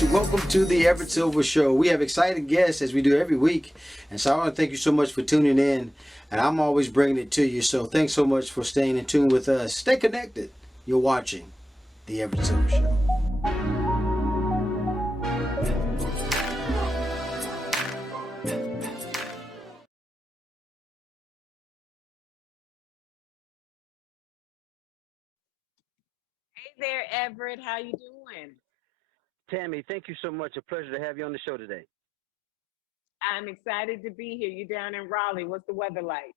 guys, welcome to the Everett Silver Show. We have exciting guests as we do every week, and so I want to thank you so much for tuning in, and I'm always bringing it to you, so thanks so much for staying in tune with us. Stay connected. You're watching the Everett Silver Show. Hey there, Everett. How you doing? Tami, thank you so much. A pleasure to have you on the show today. I'm excited to be here. You down in Raleigh? What's the weather like?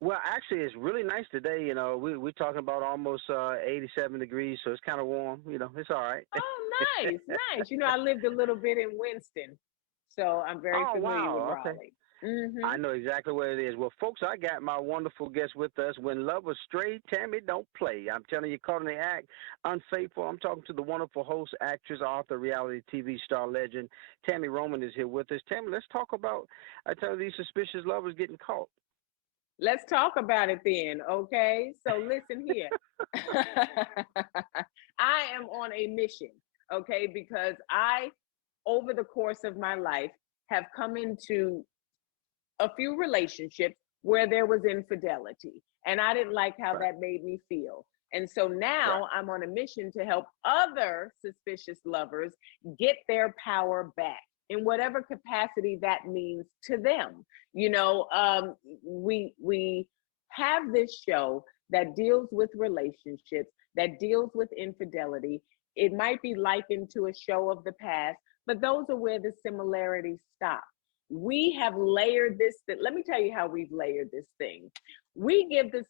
Well, actually, it's really nice today. We're talking about almost 87 degrees, so it's kind of warm. It's all right. Oh, nice, nice. I lived a little bit in Winston, so I'm very Oh, familiar with wow. Okay. Raleigh. Mm-hmm. I know exactly where it is. Well, folks, I got my wonderful guest with us. When love was straight, Tami don't play. I'm telling you, caught in the act, unfaithful. I'm talking to the wonderful host, actress, author, reality TV star legend. Tami Roman is here with us. Tami, let's talk about, I tell you, these suspicious lovers getting caught. Let's talk about it then, okay? So listen here. I am on a mission, okay? Because over the course of my life, have come into a few relationships where there was infidelity, and I didn't like how Right. that made me feel. And so Right. now I'm on a mission to help other suspicious lovers get their power back in whatever capacity that means to them. We have this show that deals with relationships, that deals with infidelity. It might be likened to a show of the past, but those are where the similarities stop. We have layered this. Let me tell you how we've layered this thing. We give the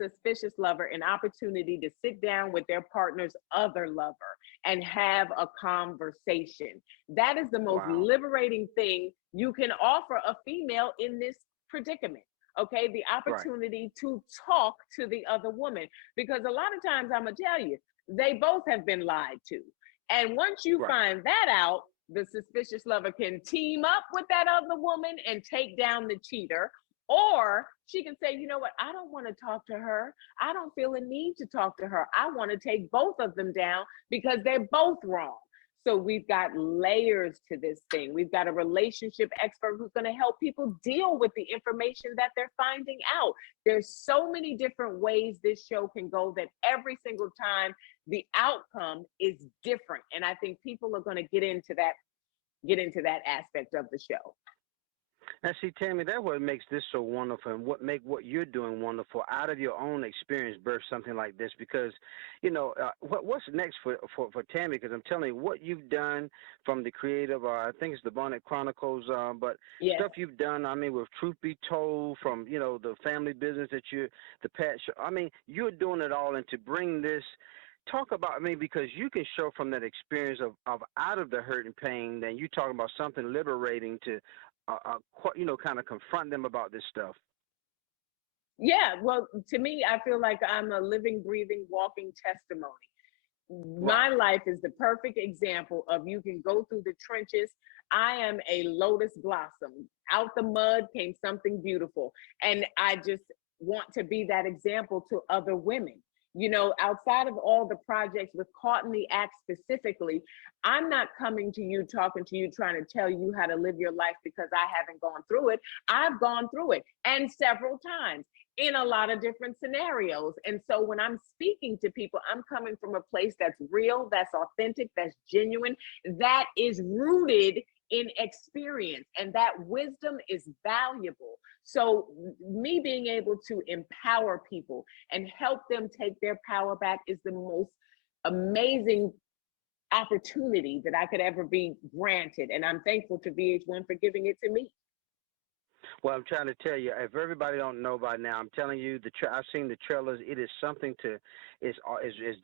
suspicious lover an opportunity to sit down with their partner's other lover and have a conversation. That is the most Wow. liberating thing you can offer a female in this predicament. Okay, the Right. opportunity to talk to the other woman, because a lot of times I'm gonna tell you, they both have been lied to. And once you Right. find that out, the suspicious lover can team up with that other woman and take down the cheater. Or she can say, you know what, I don't want to talk to her. I don't feel a need to talk to her. I want to take both of them down because they're both wrong. So we've got layers to this thing. We've got a relationship expert who's going to help people deal with the information that they're finding out. There's so many different ways this show can go that every single time the outcome is different. And I think people are going to get into that aspect of the show. Now, see, Tami, that's what makes this so wonderful, and what you're doing wonderful out of your own experience, birth something like this. Because, what's next for Tami? Because I'm telling you, what you've done from the creative, I think it's the Bonnet Chronicles, but Yes. stuff you've done. I mean, with Truth Be Told, from the family business the pet show. I mean, you're doing it all, and to bring this. Talk about, I mean, because you can show from that experience of out of the hurt and pain, then you talking about something liberating to kind of confront them about this stuff. Yeah, well, to me, I feel like I'm a living, breathing, walking testimony. Right. My life is the perfect example of you can go through the trenches. I am a lotus blossom. Out the mud came something beautiful. And I just want to be that example to other women. Outside of all the projects with Caught in the Act specifically, I'm not coming to you, talking to you, trying to tell you how to live your life because I haven't gone through it. I've gone through it, and several times in a lot of different scenarios. And so when I'm speaking to people, I'm coming from a place that's real, that's authentic, that's genuine, that is rooted in experience, and that wisdom is valuable. So me being able to empower people and help them take their power back is the most amazing opportunity that I could ever be granted. And I'm thankful to VH1 for giving it to me. Well, I'm trying to tell you, if everybody don't know by now, I'm telling you, I've seen the trailers. It is something it's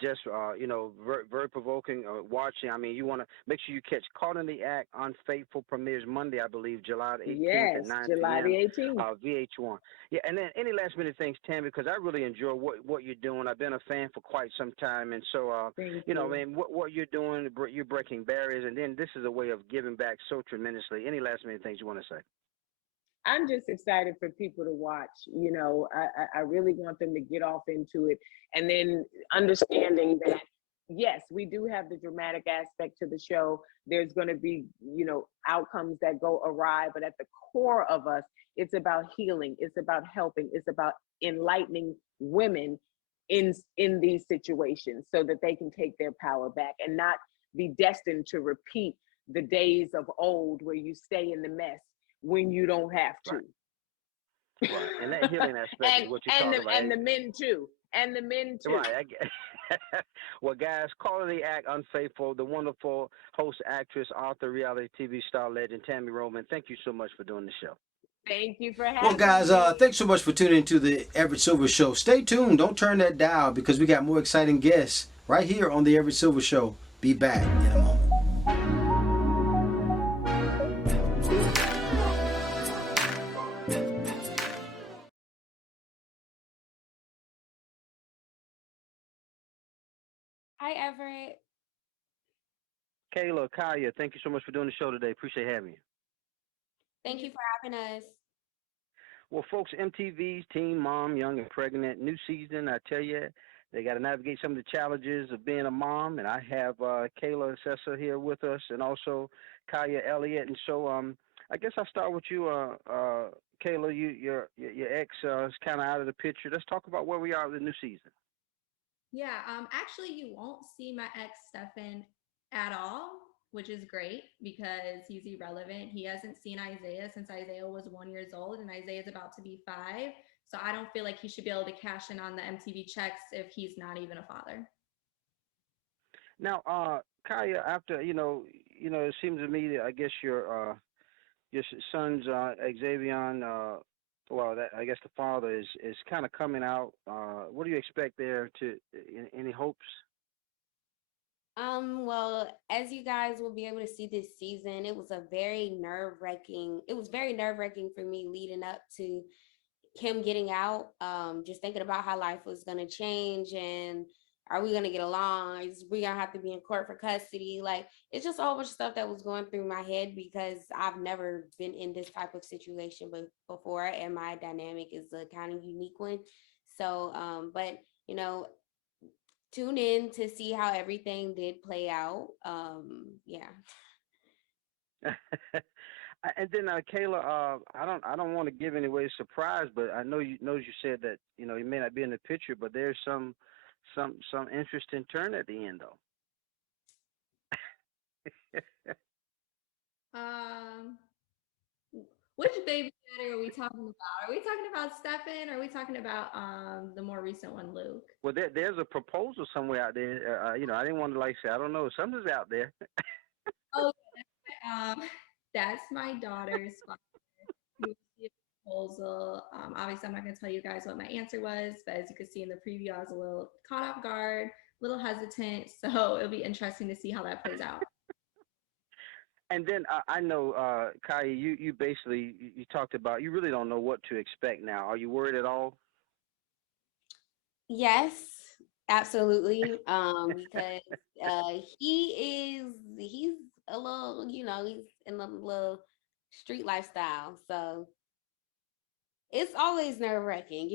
just, very, very provoking watching. I mean, you want to make sure you catch Caught in the Act. Unfaithful premieres Monday, I believe, July the 18th at Yes, 9 July the p.m. 18th. VH1. Yeah, and then any last minute things, Tam, because I really enjoy what you're doing. I've been a fan for quite some time, and so Thank you. man, what you're doing, you're breaking barriers, and then this is a way of giving back so tremendously. Any last minute things you want to say? I'm just excited for people to watch. I really want them to get off into it, and then understanding that yes, we do have the dramatic aspect to the show. There's going to be, outcomes that go awry, but at the core of us, it's about healing. It's about helping. It's about enlightening women in these situations so that they can take their power back and not be destined to repeat the days of old where you stay in the mess when you don't have to. Right. Right. And that healing aspect is and what you're and talking the about. and the men too. And the men too. Right. Well, guys, quality act, unfaithful, the wonderful host, actress, author, reality TV star, legend, Tami Roman. Thank you so much for doing the show. Thank you for Well, having guys, me. thanks so much for tuning into the Everett Silver Show. Stay tuned. Don't turn that dial because we got more exciting guests right here on the Everett Silver Show. Be back in a moment. Hi, Everett. Kayla, Kaya, thank you so much for doing the show today. Appreciate having you. Thank you for having us. Well, folks, MTV's Teen Mom, Young and Pregnant, new season. I tell you, they got to navigate some of the challenges of being a mom. And I have Kayla Sessler here with us, and also Kiaya Elliot. And so, I guess I'll start with you, Kayla. Your ex is kind of out of the picture. Let's talk about where we are with the new season. Yeah, actually, you won't see my ex Stefan at all, which is great because he's irrelevant. He hasn't seen Isaiah since Isaiah was 1 year old, and Isaiah's about to be 5. So I don't feel like he should be able to cash in on the MTV checks if he's not even a father. Now, Kaya, after it seems to me that I guess your son's Xavier. Well, that, I guess the father is kind of coming out. What do you expect there? Any hopes? Well, as you guys will be able to see this season, it was very nerve-wracking. It was very nerve-wracking for me leading up to him getting out, just thinking about how life was going to change and are we going to get along? Is we going to have to be in court for custody? Like, it's just a whole bunch of stuff that was going through my head because I've never been in this type of situation before, and my dynamic is a kind of unique one. So, but, you know, tune in to see how everything did play out. Yeah. And then Kayla, I don't want to give any away surprise, but I know you said that he may not be in the picture, but there's some interesting turn at the end though. Um, which baby daddy are we talking about? Are we talking about Stefan or are we talking about the more recent one, Luke? Well, there's a proposal somewhere out there. I didn't want to like say I don't know. Something's out there. Oh, that's my daughter's father. You will see a proposal. Obviously, I'm not going to tell you guys what my answer was, but as you can see in the preview, I was a little caught off guard, a little hesitant. So it'll be interesting to see how that plays out. And then I know, Kaya, you basically you talked about you really don't know what to expect now. Are you worried at all? Yes, absolutely. Because he's a little, he's in a little street lifestyle. So it's always nerve-wracking.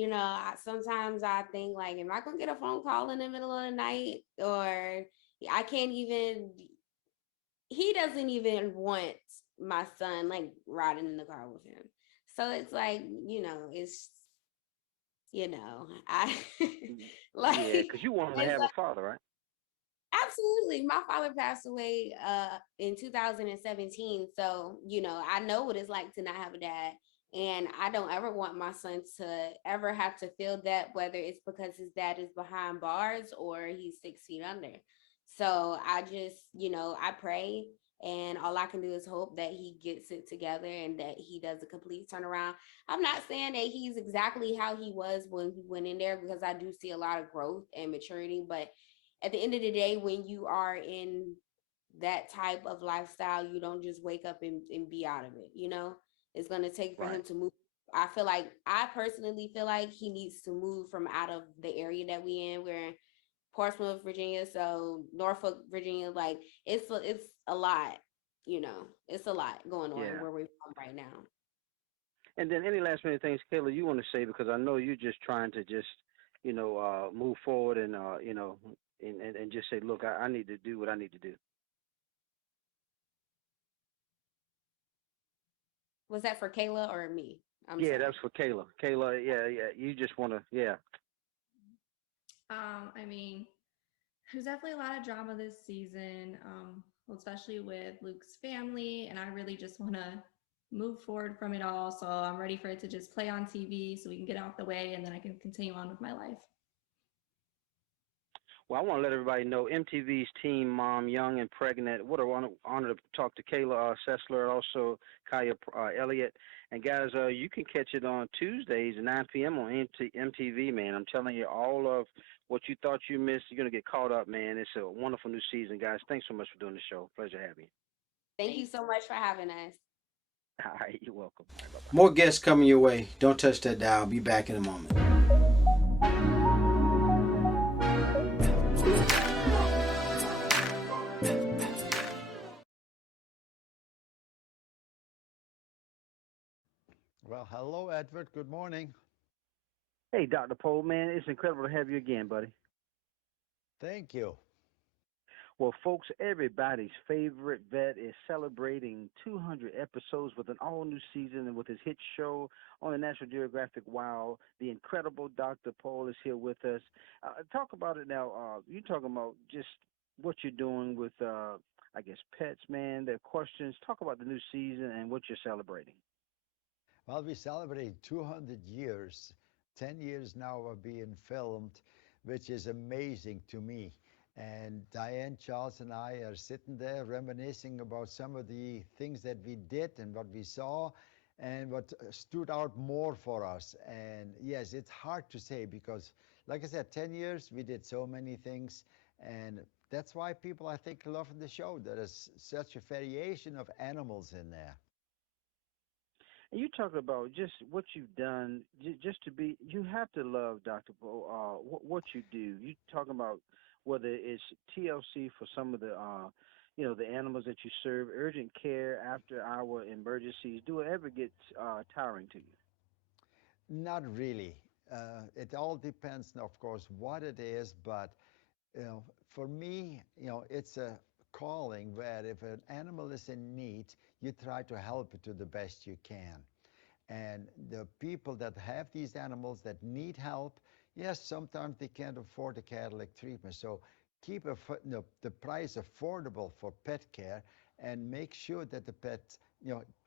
Sometimes I think like, am I gonna get a phone call in the middle of the night? Or I can't even, he doesn't even want my son like riding in the car with him. So it's like, I Yeah, like because you want to it's have a father, right? absolutely. My father passed away in 2017. So, I know what it's like to not have a dad. And I don't ever want my son to ever have to feel that, whether it's because his dad is behind bars or he's 6 feet under. So I just, I pray, and all I can do is hope that he gets it together and that he does a complete turnaround. I'm not saying that he's exactly how he was when he went in there, because I do see a lot of growth and maturity, but at the end of the day, when you are in that type of lifestyle, you don't just wake up and be out of it. It's going to take for Right. him to move. I personally feel like he needs to move from out of the area that we're in Portsmouth, Virginia. So Norfolk, Virginia, like it's a lot, it's a lot going on Yeah. where we're from right now. And then any last minute things, Kayla, you want to say, because I know you're just trying to just move forward and and just say, look, I need to do what I need to do. Was that for Kayla or me? I'm Yeah, that's sorry. for Kayla. Kayla, yeah, yeah. You just want to, yeah. I mean, there's definitely a lot of drama this season, well, especially with Luke's family, and I really just want to move forward from it all. So I'm ready for it to just play on TV so we can get out the way, and then I can continue on with my life. Well, I want to let everybody know MTV's Teen Mom, Young and Pregnant. What an honor to talk to Kayla Sessler, also Kiaya Elliot. And guys, you can catch it on Tuesdays at 9 p.m. on MTV, man. I'm telling you, all of what you thought you missed, you're going to get caught up, man. It's a wonderful new season, guys. Thanks so much for doing the show. Pleasure having you. Thank you Thank so much for having us. All right, you're welcome. All right, bye-bye. More guests coming your way. Don't touch that dial. Be back in a moment. Well, hello, Edward. Good morning. Hey, Dr. Poe, man, it's incredible to have you again, buddy. Thank you. Well, folks, everybody's favorite vet is celebrating 200 episodes with an all new season and with his hit show on the National Geographic Wow. The incredible Dr. Paul is here with us. Talk about it now. You talking about just what you're doing with, I guess, pets, man, their questions. Talk about the new season and what you're celebrating. Well, we celebrate 200 years. 10 years now of being filmed, which is amazing to me. And Diane, Charles, and I are sitting there reminiscing about some of the things that we did and what we saw and what stood out more for us. And yes, it's hard to say because, like I said, 10 years, we did so many things. And that's why people, I think, love the show. There is such a variation of animals in there. And you talk about just what you've done, just to be. You have to love Dr. Bo. What you do. You talking about whether it's TLC for some of the, the animals that you serve, urgent care, after hour emergencies. Do it ever get tiring to you? Not really. It all depends, of course, what it is. But for me, it's a calling where if an animal is in need, you try to help it to the best you can. And the people that have these animals that need help, yes, sometimes they can't afford the Catholic treatment. So keep the price affordable for pet care and make sure that the pet,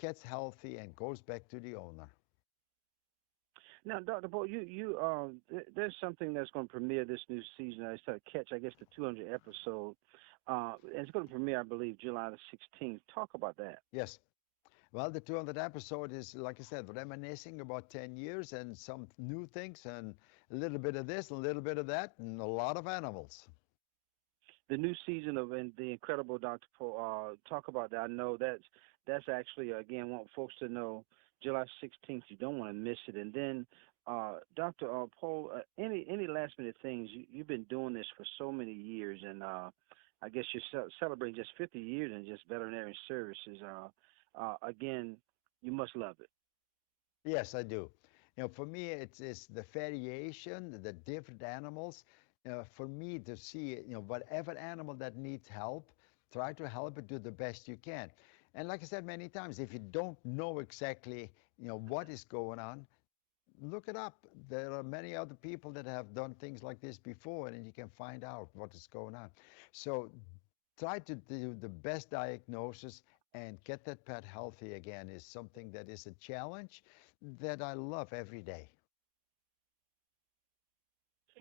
gets healthy and goes back to the owner. Now, Dr. Bo, there's something that's going to premiere this new season. I started catch, I guess, the 200 episode. And it's going to premiere, I believe, July the 16th. Talk about that. Yes. Well, the 200th episode is, like I said, reminiscing about 10 years and some new things and a little bit of this, a little bit of that, and a lot of animals. The new season of the Incredible Dr. Poe. Talk about that. I know that's actually again want folks to know July 16th. You don't want to miss it. And then Dr. Poe, any last minute things? You've been doing this for so many years, and I guess you're celebrating just 50 years in just veterinary services. Again, you must love it. Yes, I do. For me, it's the variation, the different animals. For me to see, whatever animal that needs help, try to help it do the best you can. And like I said many times, if you don't know exactly, what is going on, look it up. There are many other people that have done things like this before, and you can find out what is going on. So try to do the best diagnosis and get that pet healthy again is something that is a challenge that I love every day.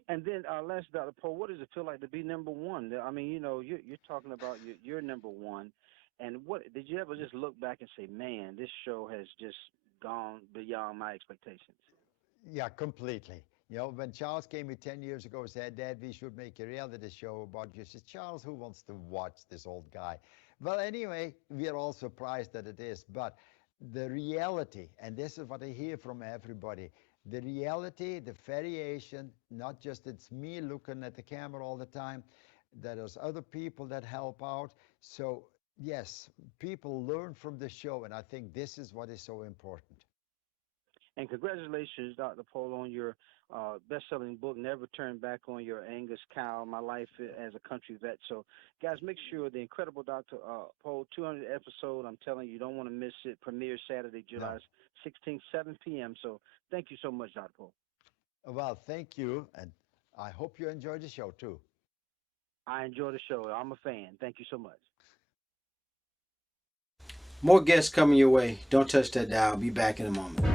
And then last, Dr. Poe, what does it feel like to be number one? I mean, you're talking about you're number one, and what did you ever just look back and say, man, this show has just gone beyond my expectations? Yeah, completely. When Charles came here 10 years ago, said, Dad, we should make a reality show about you. I said, Charles, who wants to watch this old guy? Well, anyway, we are all surprised that it is. But the reality, and this is what I hear from everybody, the reality, the variation, not just it's me looking at the camera all the time, there's other people that help out. So, yes, people learn from the show, and I think this is what is so important. And congratulations, Dr. Pohl, on your best-selling book, Never Turn Back on Your Angus Cow, My Life as a Country Vet. So, guys, make sure the incredible Dr. Pohl 200th episode, I'm telling you, you don't want to miss it, premieres Saturday, No. July 16th, 7 p.m. So thank you so much, Dr. Pohl. Well, thank you. And I hope you enjoyed the show too. I enjoy the show. I'm a fan. Thank you so much. More guests coming your way. Don't touch that dial. I'll be back in a moment.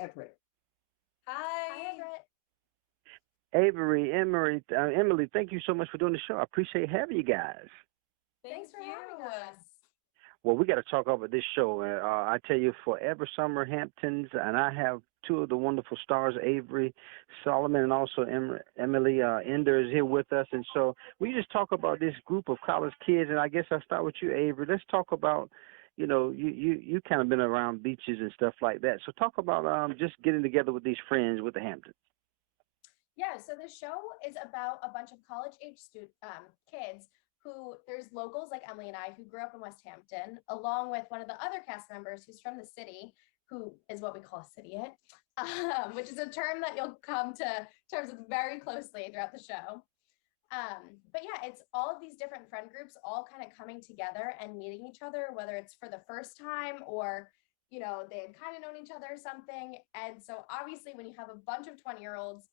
Everett. Hi, Everett. Avery, Emily, thank you so much for doing the show. I appreciate having you guys. Thanks for having us. Well, we got to talk about this show. I tell you, Forever Summer Hamptons, and I have two of the wonderful stars, Avery, Solomon, and also Emily Ender is here with us. And so we just talk about this group of college kids, and I guess I'll start with you, Avery. Let's talk about, you kind of been around beaches and stuff like that. So talk about just getting together with these friends with the Hamptons. Yeah, so the show is about a bunch of college age kids who there's locals like Emily and I who grew up in West Hampton, along with one of the other cast members who's from the city, who is what we call a cityite, which is a term that you'll come to terms with very closely throughout the show. But yeah, it's all of these different friend groups all kind of coming together and meeting each other, whether it's for the first time or they had kind of known each other or something. And so obviously when you have a bunch of 20-year-olds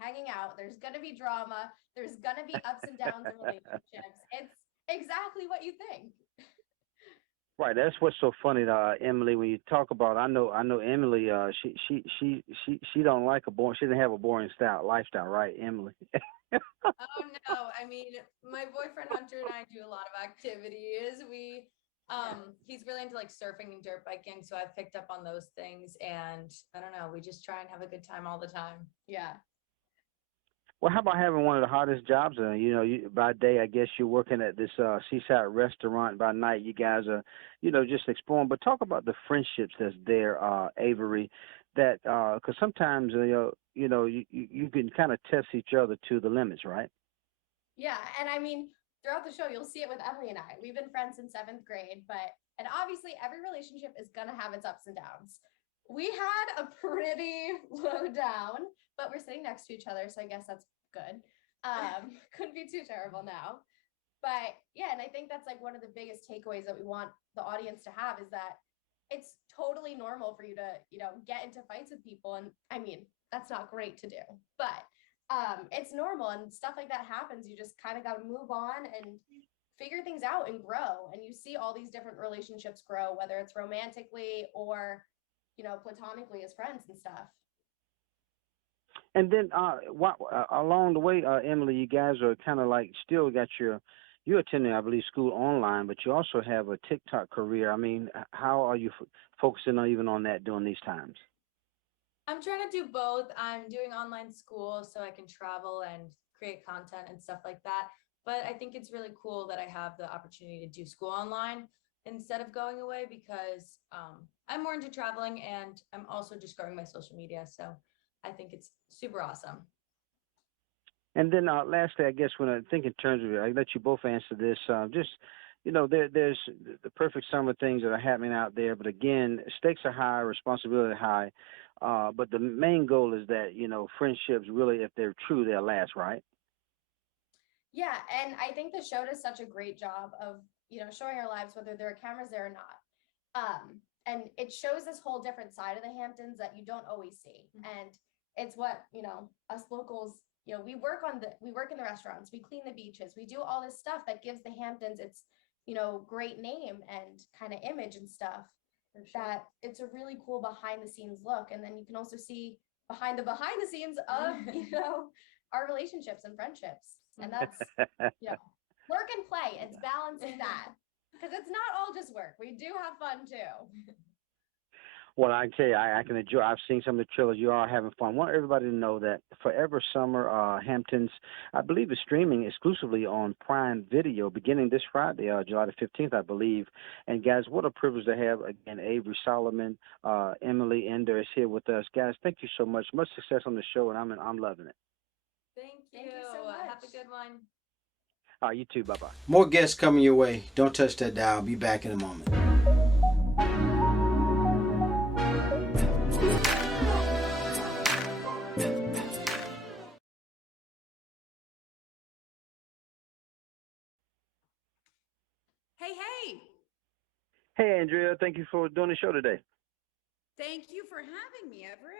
hanging out, there's going to be drama, there's going to be ups and downs in relationships. It's exactly what you think. Right, that's what's so funny, Emily. When you talk about, I know Emily. She don't like a boring. She didn't have a boring lifestyle, right, Emily? Oh no, I mean, my boyfriend Hunter and I do a lot of activities. He's really into like surfing and dirt biking, so I've picked up on those things, and I don't know, we just try and have a good time all the time. Yeah. Well, how about having one of the hottest jobs? By day, I guess you're working at this seaside restaurant. By night, you guys are, just exploring. But talk about the friendships that's there, Avery. That because sometimes you can kind of test each other to the limits, right? Yeah, and I mean, throughout the show, you'll see it with Emily and I. We've been friends since 7th grade, and obviously every relationship is gonna have its ups and downs. We had a pretty low down, but we're sitting next to each other, so I guess that's good. Couldn't be too terrible now. But yeah, and I think that's like one of the biggest takeaways that we want the audience to have is that it's totally normal for you to, get into fights with people. And I mean, that's not great to do, but it's normal and stuff like that happens. You just kind of got to move on and figure things out and grow. And you see all these different relationships grow, whether it's romantically or, platonically as friends and stuff. And then along the way, Emily, you guys are kind of like still got you're attending, I believe, school online, but you also have a TikTok career. I mean, how are you focusing on even on that during these times? I'm trying to do both. I'm doing online school so I can travel and create content and stuff like that. But I think it's really cool that I have the opportunity to do school online instead of going away because I'm more into traveling and I'm also just growing my social media. So I think it's super awesome. And then lastly, I guess when I think in terms of it, I let you both answer this. Just there's the perfect summer things that are happening out there, but again, stakes are high, responsibility high. But the main goal is that friendships really, if they're true, they'll last, right? Yeah, and I think the show does such a great job of, showing our lives, whether there are cameras there or not. And it shows this whole different side of the Hamptons that you don't always see. Mm-hmm. And it's what, us locals, we work in the restaurants, we clean the beaches, we do all this stuff that gives the Hamptons its, great name and kind of image and stuff. Sure. That it's a really cool behind the scenes look. And then you can also see behind the scenes of, our relationships and friendships. And that's, work and play. It's balancing that because it's not all just work. We do have fun too. Well, I tell you, I can enjoy. I've seen some of the trailers. You are having fun. I want everybody to know that Forever Summer Hamptons, I believe, is streaming exclusively on Prime Video beginning this Friday, July the 15th, I believe. And guys, what a privilege to have again Avery Solomon, Emily Ender is here with us. Guys, thank you so much. Much success on the show, and I'm loving it. Thank you. Thank you so much. Have a good one. You too. Bye bye. More guests coming your way. Don't touch that dial. Be back in a moment. Hey, hey, Hey, Andrea, thank you for doing the show today. thank you for having me, Everett.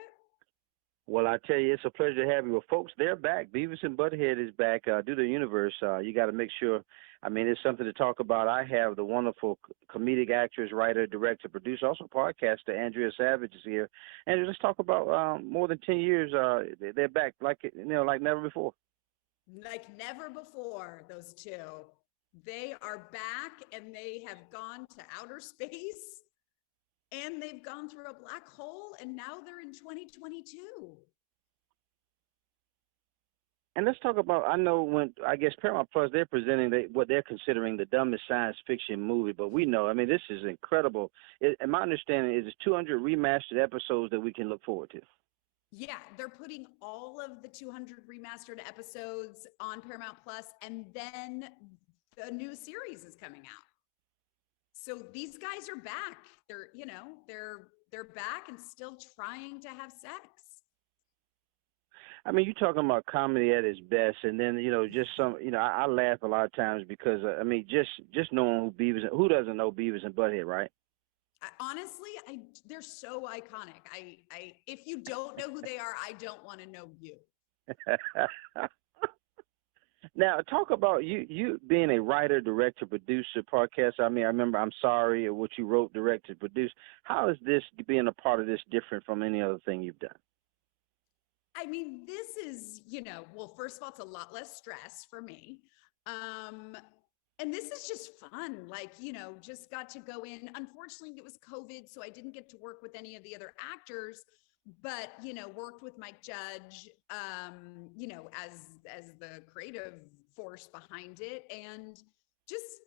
Well, I tell you, it's a pleasure to have you. Well, folks, they're back. Beavis and Butthead is back. Do the universe. You got to make sure. I mean, it's something to talk about. I have the wonderful comedic actress, writer, director, producer, also podcaster, Andrea Savage is here. Andrea, let's talk about more than 10 years. They're back like never before. Like never before, those two. They are back and they have gone to outer space and they've gone through a black hole and now they're in 2022. And let's talk about. I know when I guess Paramount Plus they're presenting what they're considering the dumbest science fiction movie, but we know. I mean, this is incredible. And my understanding is it's 200 remastered episodes that we can look forward to. Yeah, they're putting all of the 200 remastered episodes on Paramount Plus and then the new series is coming out. So these guys are back. They're back and still trying to have sex. I mean, you're talking about comedy at its best, and then just some. I laugh a lot of times because I mean, just knowing who doesn't know Beavis and Butthead, right? Honestly, they're so iconic. If you don't know who they are, I don't want to know you. Now, talk about you being a writer, director, producer, podcast. I mean, I remember I'm Sorry, what you wrote, directed, produced. How is this being a part of this different from any other thing you've done? I mean, this is, well, first of all, it's a lot less stress for me. And this is just fun. Like, just got to go in. Unfortunately, it was COVID, so I didn't get to work with any of the other actors, but, worked with Mike Judge, as the creative force behind it. And just,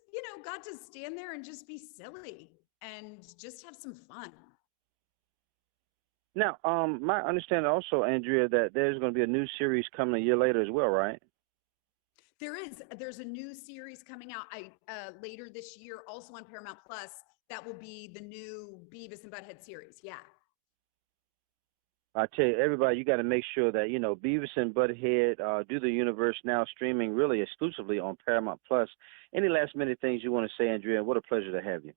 got to stand there and just be silly and just have some fun. Now, my understanding also, Andrea, that there's going to be a new series coming a year later as well, right? There's a new series coming out later this year, also on Paramount Plus. That will be the new Beavis and Butthead series. Yeah. I tell you, everybody, you got to make sure that Beavis and Butthead do the universe now streaming really exclusively on Paramount Plus. Any last minute things you want to say, Andrea? What a pleasure to have you.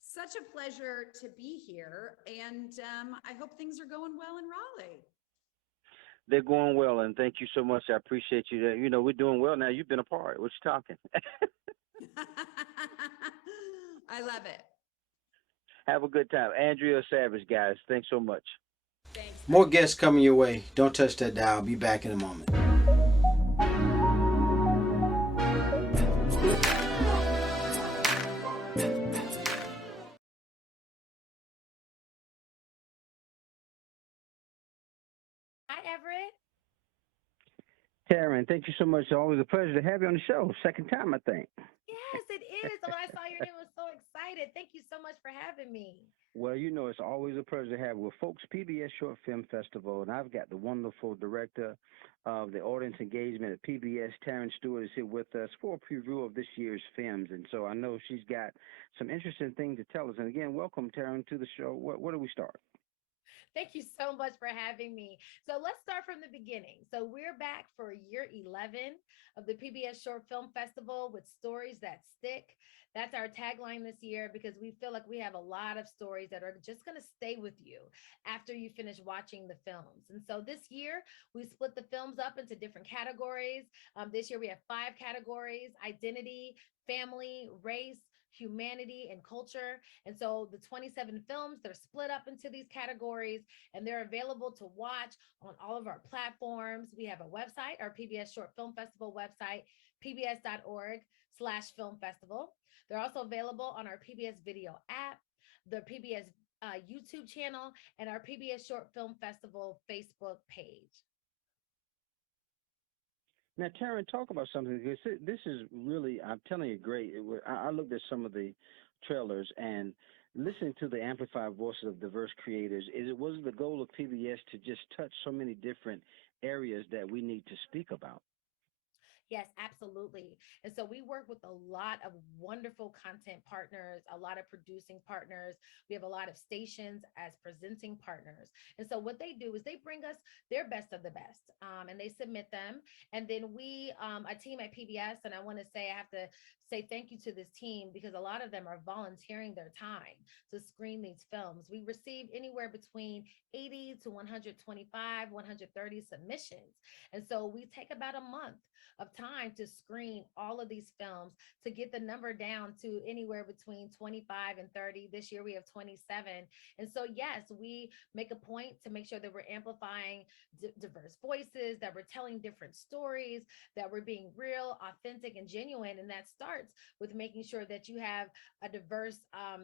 Such a pleasure to be here, and I hope things are going well in Raleigh. They're going well, and thank you so much. I appreciate you. We're doing well now. You've been a part. What you talking? I love it. Have a good time. Andrea Savage, guys. Thanks so much. Thanks. More guests coming your way. Don't touch that dial. Be back in a moment. Hi, Everett. Taryn, thank you so much. It's always a pleasure to have you on the show. Second time, I think. Yes, it is. When I saw your name, I was so excited. Thank you so much for having me. Well, it's always a pleasure to have with folks, PBS Short Film Festival, and I've got the wonderful director of the audience engagement at PBS, Taryn Stewart, is here with us for a preview of this year's films. And so I know she's got some interesting things to tell us. And again, welcome, Taryn, to the show. Where do we start? Thank you so much for having me. So let's start from the beginning. So we're back for year 11 of the PBS Short Film Festival with stories that stick. That's our tagline this year because we feel like we have a lot of stories that are just going to stay with you after you finish watching the films. And so this year we split the films up into different categories. This year we have 5 categories: identity, family, race, humanity, and culture. And so the 27 films, they're split up into these categories and they're available to watch on all of our platforms. We have a website, our PBS Short Film Festival website, pbs.org/film festival. They're also available on our PBS video app, the PBS YouTube channel and our PBS Short Film Festival Facebook page. Now, Taryn, talk about something. This is really, I'm telling you, great. I looked at some of the trailers and listening to the amplified voices of diverse creators. Was the goal of PBS to just touch so many different areas that we need to speak about? Yes, absolutely. And so we work with a lot of wonderful content partners, a lot of producing partners. We have a lot of stations as presenting partners. And so what they do is they bring us their best of the best, and they submit them. And then we, a team at PBS, and I want to say, I have to say thank you to this team because a lot of them are volunteering their time to screen these films. We receive anywhere between 80 to 125, 130 submissions. And so we take about a month of time to screen all of these films to get the number down to anywhere between 25 and 30. This year we have 27. And so, yes, we make a point to make sure that we're amplifying diverse voices, that we're telling different stories, that we're being real, authentic, and genuine. And that starts with making sure that you have a diverse, a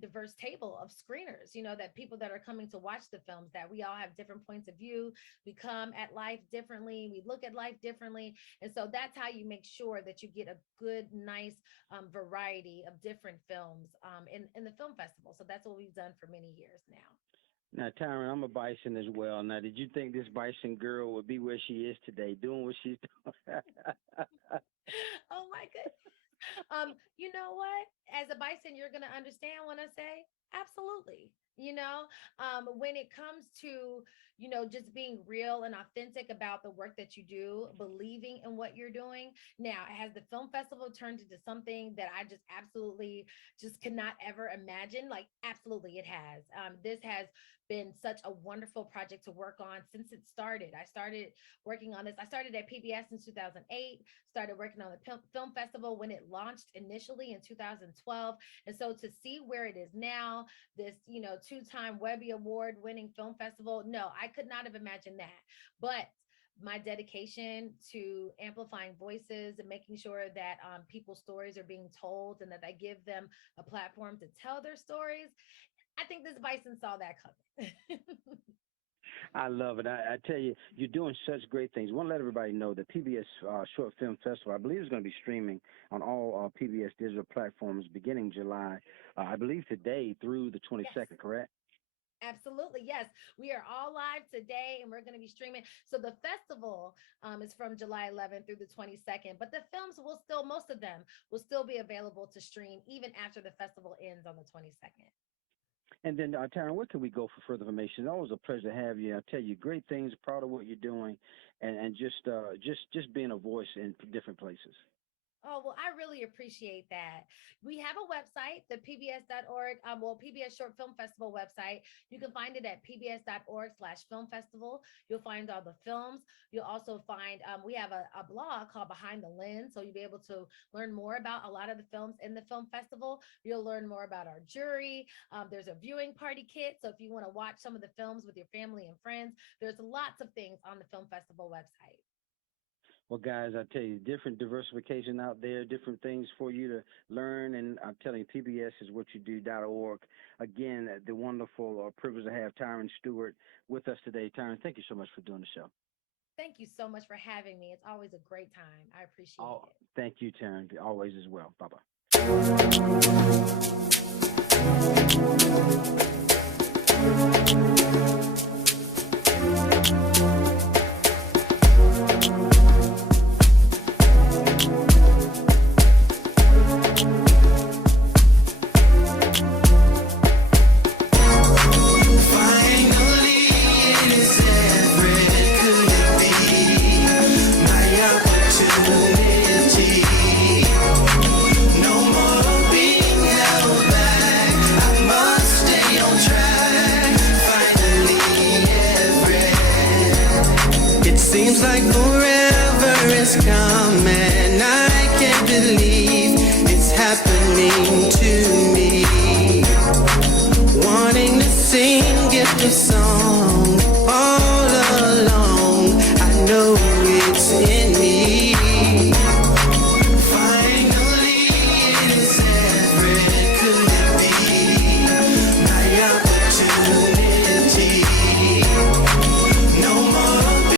diverse table of screeners, that people that are coming to watch the films, that we all have different points of view. We come at life differently. We look at life differently. And so that's how you make sure that you get a good, nice variety of different films in the film festival. So that's what we've done for many years now. Now, Tyron, I'm a bison as well. Now, did you think this bison girl would be where she is today, doing what she's doing? Oh, my goodness. You know what? As a bison, you're going to understand when I say absolutely. When it comes to, just being real and authentic about the work that you do, believing in what you're doing. Now, has the film festival turned into something that I just absolutely just cannot ever imagine? Like, absolutely it has. This has been such a wonderful project to work on since it started. I started working on this. I started at PBS in 2008, started working on the film festival when it launched initially in 2012. And so to see where it is now, this, two-time Webby Award winning film festival, no, I could not have imagined that. But my dedication to amplifying voices and making sure that people's stories are being told and that I give them a platform to tell their stories, I think this bison saw that coming. I love it. I tell you, you're doing such great things. I want to let everybody know that PBS Short Film Festival, I believe, is going to be streaming on all PBS digital platforms beginning July, I believe today through the 22nd, yes. Correct? Absolutely. Yes. We are all live today and we're going to be streaming. So the festival is from July 11th through the 22nd, but the films will still, most of them will still be available to stream even after the festival ends on the 22nd. And then, Taryn, where can we go for further information? It's always a pleasure to have you. I tell you, great things, proud of what you're doing, and just being a voice in different places. Oh, well, I really appreciate that. We have a website, the pbs.org, PBS Short Film Festival website. You can find it at pbs.org/film festival. You'll find all the films. You'll also find, we have a blog called Behind the Lens. So you'll be able to learn more about a lot of the films in the film festival. You'll learn more about our jury. There's a viewing party kit. So if you want to watch some of the films with your family and friends, there's lots of things on the film festival website. Well, guys, I tell you, different diversification out there, different things for you to learn. And I'm telling you, PBS is what you do.org. Again, the wonderful privilege to have Tyron Stewart with us today. Tyron, thank you so much for doing the show. Thank you so much for having me. It's always a great time. I appreciate it. Thank you, Taryn. Always as well. Bye-bye. Seems like forever is coming.